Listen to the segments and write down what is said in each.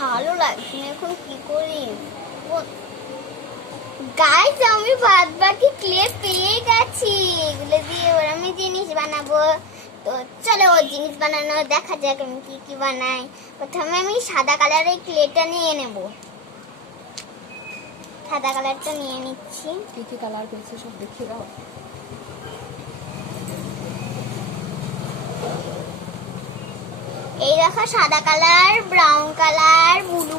ভালো লাগছে না, এখন কি করি? গাইস আমি বাদ বাকি ক্লে পেয়ে গেছি, এগুলো দিয়ে এবার আমি জিনিস বানাবো। তো চলো ওই জিনিস বানানো দেখা যাক আমি কি কি বানাই। প্রথমে আমি সাদা কালারের ক্লেটা নিয়ে নেব। সাদা কালারটা নিয়ে নিচ্ছি। কি কি কালার পেয়েছে সব দেখিয়ে দাও। এই দেখো সাদা colour, brown colour, blue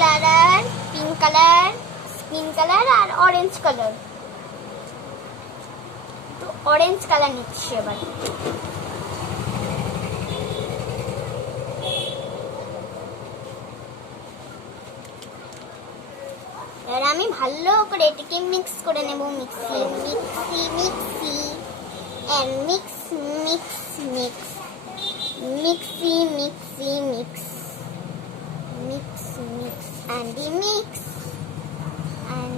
colour, pink colour, skin colour আর অরেঞ্জ কালার। তো অরেঞ্জ কালার নিচ্ছি এবার। এবার আমি ভালো করে এটাকে মিক্স করে নেব। Mixie mixie mixie and mix mix mix mixie mixie mix mix mix and mix and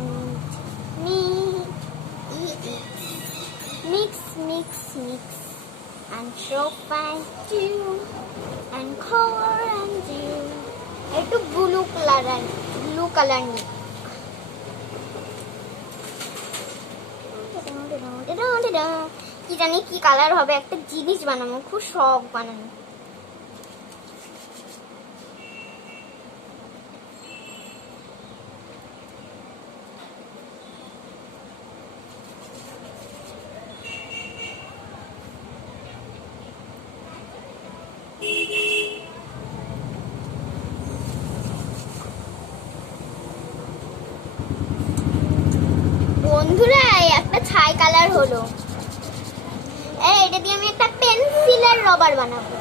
mix and so fine too and color and do একটু ব্লু কালার নি কি জানি কি কালার হবে, একটা জিনিস বানাবো, খুব শখ বানানো। বন্ধুরা একটা ছাই কালার হলো। এটা দিয়ে আমি একটা পেন্সিলের রবার বানাবো।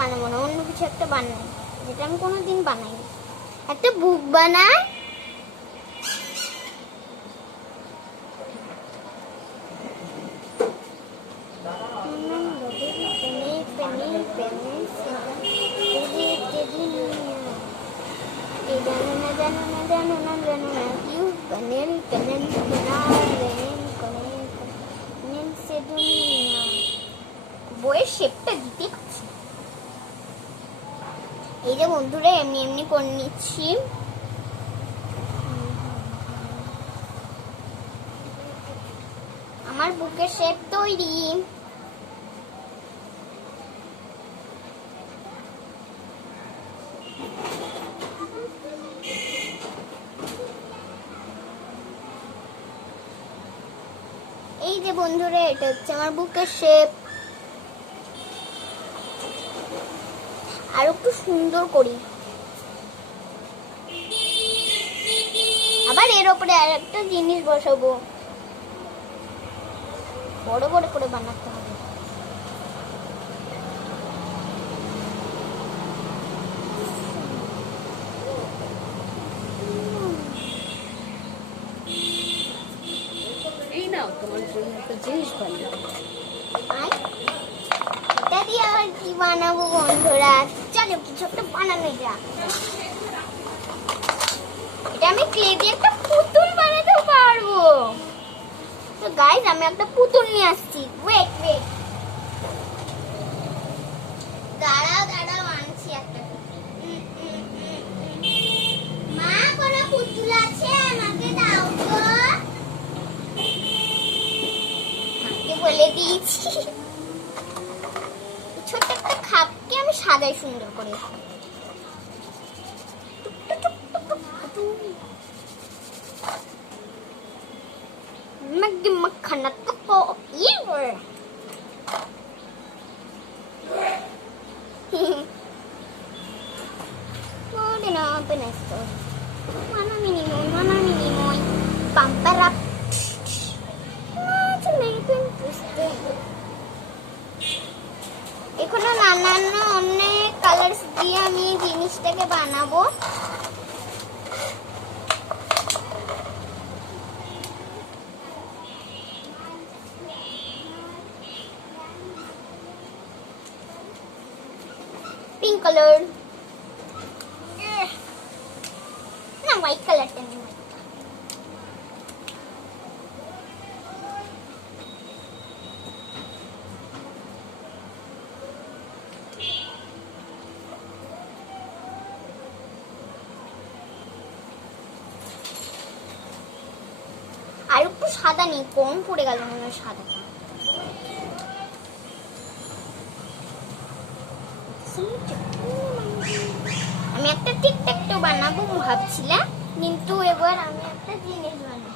বানাবো না, অন্য কিছু একটা বানাই যেটা আমি কোনোদিন বানাই। একটা বুক বানাই। বইয়ের শেপটা দিতে পারছি। এই যে বন্ধুরা এমনি এমনি করে নিচ্ছি। আমার বুকের শেপ তৈরি। এই যে বন্ধুরা এটা হচ্ছে আমার বুকের শেপ। আর একটু সুন্দর করি। আবার এর উপরে আর একটা জিনিস বসাবো, বড় বড় করে বানাতে হবে। এই নাও তোমার জন্য একটা জিনিস বানাবো। এটা দিয়ে আবার কি বানাবো বন্ধুরা? চলো কিছু একটা বানানো যাক। এটা আমি ক্লে দিয়ে একটা পুতুল বানাতে পারবো। তো গাইস আমি একটা পুতুল নিয়ে আসছি। ওয়েট দাঁড়াও আনছি একটা। মা কোন পুতুল আছে আমাকে দাও তো। মাকে বলে দিয়েছি। ছোট্ট একটা খাপকে আমি সাজাই সুন্দর করে। মাখানা তো এখনো নানান অনেক কালার্স দিয়ে আমি জিনিসটাকে বানাবো। পিঙ্ক কালার, না হোয়াইট কালারটা নেই। আর একটু সাদা নেই, কম পড়ে গেল মনে হয় সাদাটা। আমি একটা টিকটকটা বানাবো ভাবছিলাম, কিন্তু এবার আমি একটা জিনিস বানাবো।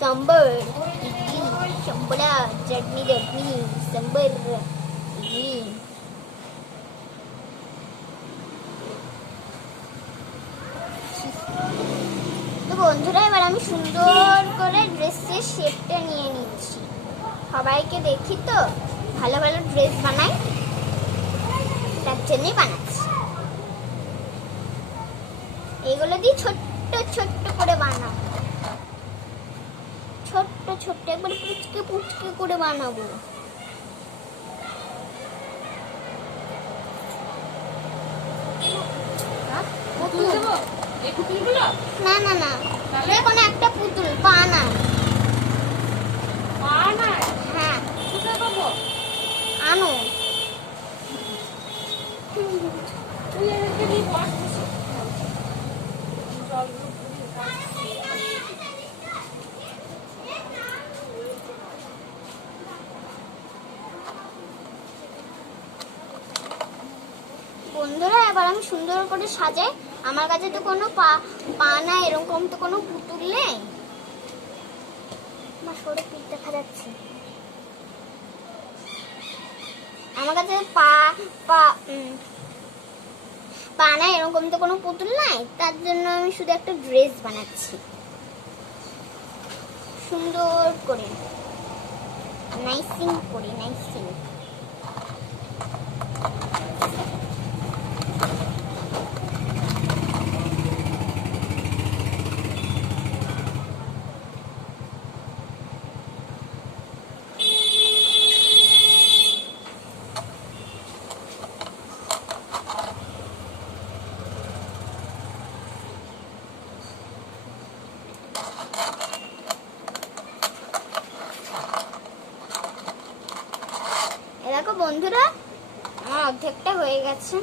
सांबर इडली शंबडा चटनी चटनी सांबर इडली। তো বন্ধুরা এবার আমি সুন্দর করে ড্রেসের শেপটা নিয়ে নিচ্ছি। সবাইকে দেখি তো ভালো ভালো ড্রেস বানাই, তার জন্যই বানাচ্ছি। এগুলো দিয়ে ছোট্ট ছোট্ট করে বানাবো, ছোট্ট ছোট্ট একবারে পুচকে পুচকে করে বানাবো। না না না, যে কোনো একটা পুতুল পানা। হ্যাঁ আনো। বন্ধুরা এবার আমি সুন্দর করে সাজাই। আমার কাছে তো কোনো পানা এরকম তো কোনো পুতুল নেই। আমার সরে পিঠ দেখা যাচ্ছে। আমার কাছে পানা এরকম তো কোনো পুতুল নাই, তার জন্য আমি শুধু একটা ড্রেস বানাচ্ছি সুন্দর করে, নাইসিং করে, নাইসিং। দেখো বন্ধুরা আমার অর্ধেকটা হয়ে গেছে।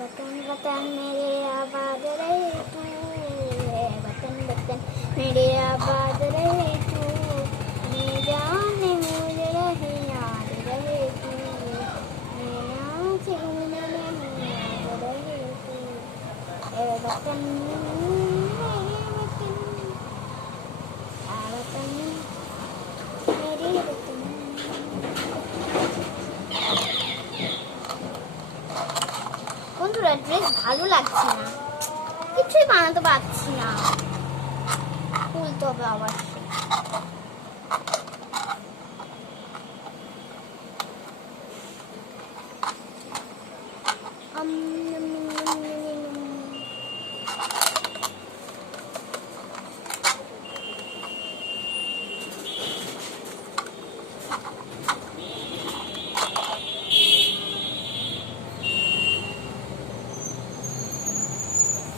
बतन बतन मेरे आबाद रहे तू, बतन बतन मेरे आबाद रहे तू, मैं जाने मुझे रहे याद रहे तू, मैं नाच घूमने में याद रहे तू, ए बतन मेरे बतन। বন্ধুরা ড্রেস ভালো লাগছে না, কিছুই বানাতে পারছি না, খুলতে হবে অবশ্যই।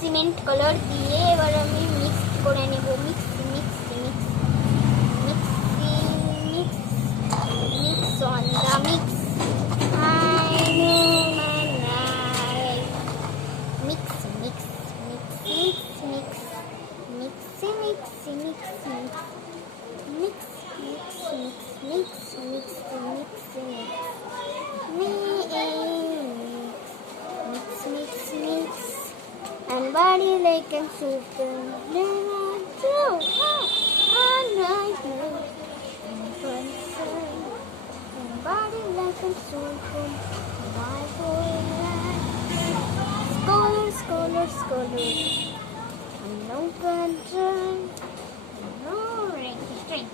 সিমেন্ট কালার দিয়ে এবার আমি মিক্স করে নেব, mix mix mix mix mix on the mix, mix mix mix mix mix mix mix mix mix mix mix mix and body like a super and body like a super scholar and open turn no string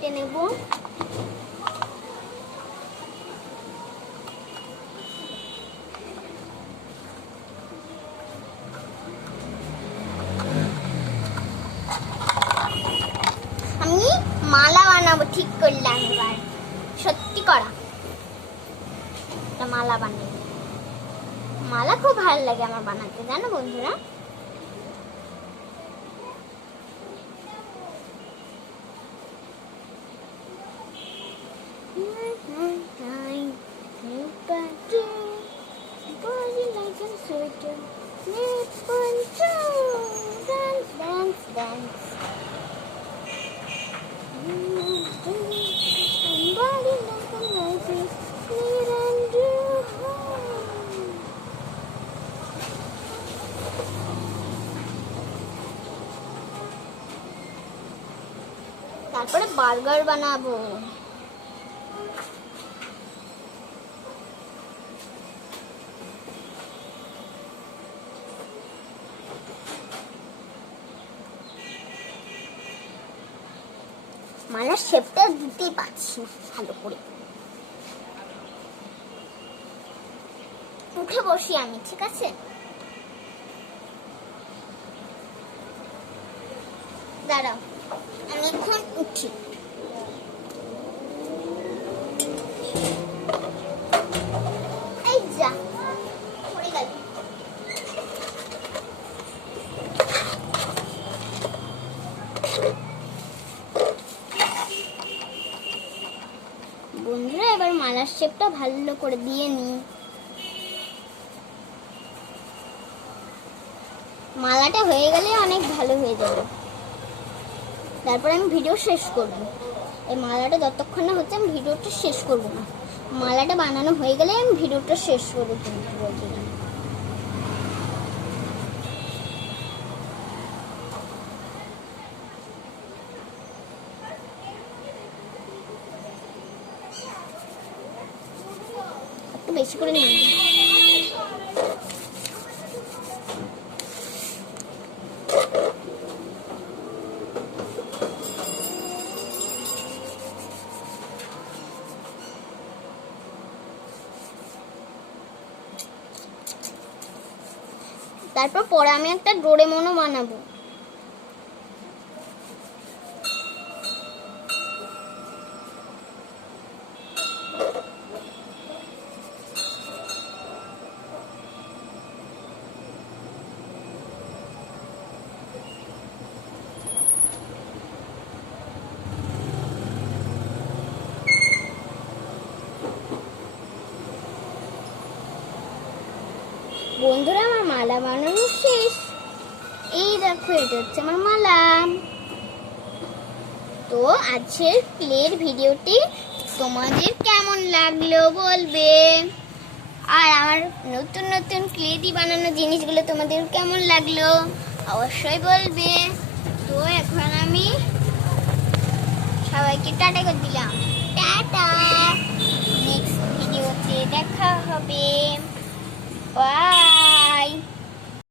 কেটে নেব। আমি মালা বানাবো ঠিক করলাম এবার, সত্যি করা একটা মালা বানাবো। মালা খুব ভালো লাগে আমার বানাতে, জানো বন্ধুরা। তারপরে বার্গার বানাবো। মালার শেপটা দিতেই পারছি না ভালো করে। উঠে বসি আমি, ঠিক আছে? দাঁড়াও, আমি এখন উঠি। এই যা পড়ে গেল। বন্ধুরা, এবার মালার শেপটা ভালো করে দিয়ে নিই। মালাটা হয়ে গেলে অনেক ভালো হয়ে যাবে। তারপর আমি ভিডিও শেষ করব। এই মালাটা যতক্ষণ না হচ্ছে আমি ভিডিওটা শেষ করব না। মালাটা বানানো হয়ে গেলে আমি ভিডিওটা শেষ করবো কিন্তু বলছিলাম। একটু বেশি করে নিই। তারপর পরে আমি একটা ডোরেমনও বানাবো। বন্ধুরা, আমার মালা বানানো শেষ। এই দেখো, এটা হচ্ছে আমার মালা। তো আজকের ক্লের ভিডিওটি তোমাদের কেমন লাগলো বলবে। আর আমার নতুন নতুন ক্লে দিয়ে বানানো জিনিসগুলো তোমাদের কেমন লাগলো অবশ্যই বলবে। তো এখন আমি সবাইকে টাটা করে দিলাম। টাটা, নেক্সট ভিডিওতে দেখা হবে। বাই।